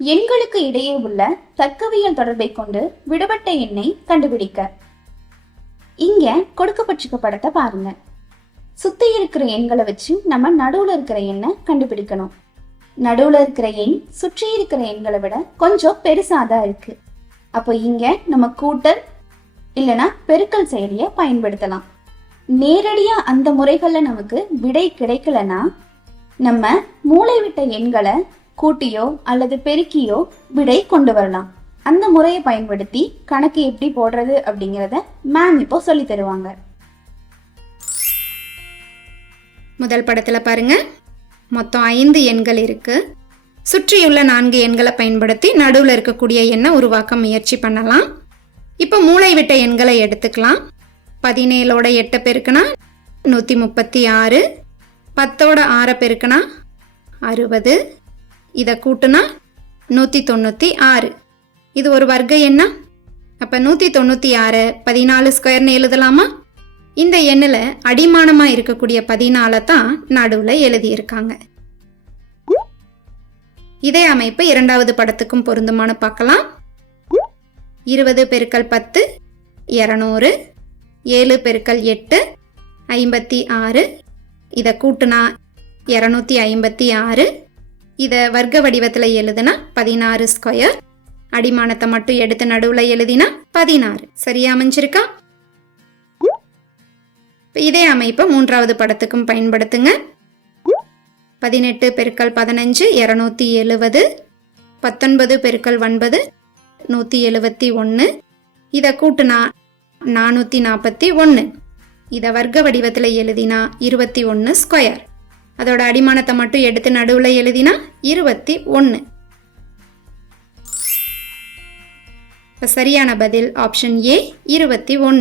எண்களுக்கு இடையே உள்ள தர்க்கவியல் தொடர்பை கொண்டு விடுபட்ட எண்ணை கண்டுபிடிக்க. இங்க கொடுக்கப்பட்டிருக்க படத்தை பாருங்க. சுத்தி இருக்கிற எண்களை வச்சு நம்ம நடுவுல இருக்கிற எண்ணை கண்டுபிடிக்கணும். நடுவுல இருக்கிற எண் சுற்றி இருக்கிற எண்களை விட கொஞ்சம் பெருசாதான் இருக்கு. அப்போ இங்க நம்ம கூட்டல் இல்லைன்னா பெருக்கல் செயலியை பயன்படுத்தலாம். நேரடியா அந்த முறைகள்ல நமக்கு விடை கிடைக்கலன்னா நம்ம மூளைவிட்ட எண்களை கூட்டியோ அல்லது பெருக்கியோ விடை கொண்டு வரலாம். அந்த முறையை பயன்படுத்தி கணக்கு எப்படி போடுறது அப்படிங்கிறத மேம் இப்போ சொல்லி தருவாங்க. முதல் படத்துல பாருங்க, மொத்தம் 5 எண்கள் இருக்கு. சுற்றியுள்ள 4 எண்களை பயன்படுத்தி நடுவில் இருக்கக்கூடிய எண்ணை உருவாக்க முயற்சி பண்ணலாம். இப்போ மூளை விட்ட எண்களை எடுத்துக்கலாம். 17ஓட 8 பெருக்குனா 136, 10ஓட 6 பெருக்குனா 60, இதை கூட்டுனா 196. இது ஒரு வர்க்க எண்ணா? அப்போ 196 14 ஸ்கொயர்னு எழுதலாமா? இந்த எண்ணில் அடிமானமாக இருக்கக்கூடிய 14 தான் நடுவில் எழுதியிருக்காங்க. இதே அமைப்பு இரண்டாவது படத்துக்கும் பொருந்துமானு பார்க்கலாம். 20 பெருக்கல் 10 200, 7 பெருக்கல் 8 56, இதை கூட்டுனா 256. இதை வர்க்க வடிவத்தில் எழுதுனா 16 ஸ்கொயர். அடிமானத்தை மட்டும் எடுத்து நடுவில் எழுதினா 16. சரியா அமைஞ்சிருக்கா? இதே அமைப்பை மூன்றாவது படத்துக்கும் பயன்படுத்துங்க. 18 பெருக்கல் 15 270, 19 பெருக்கல் 9 171, இதை கூட்டுனா 441. இதை வர்க்க வடிவத்தில் எழுதினா 21 ஸ்கொயர். அதோட அடிமானத்தை மட்டும் எடுத்து நடுவில் எழுதினா 21. சரியான பதில் ஆப்ஷன் ஏ 21.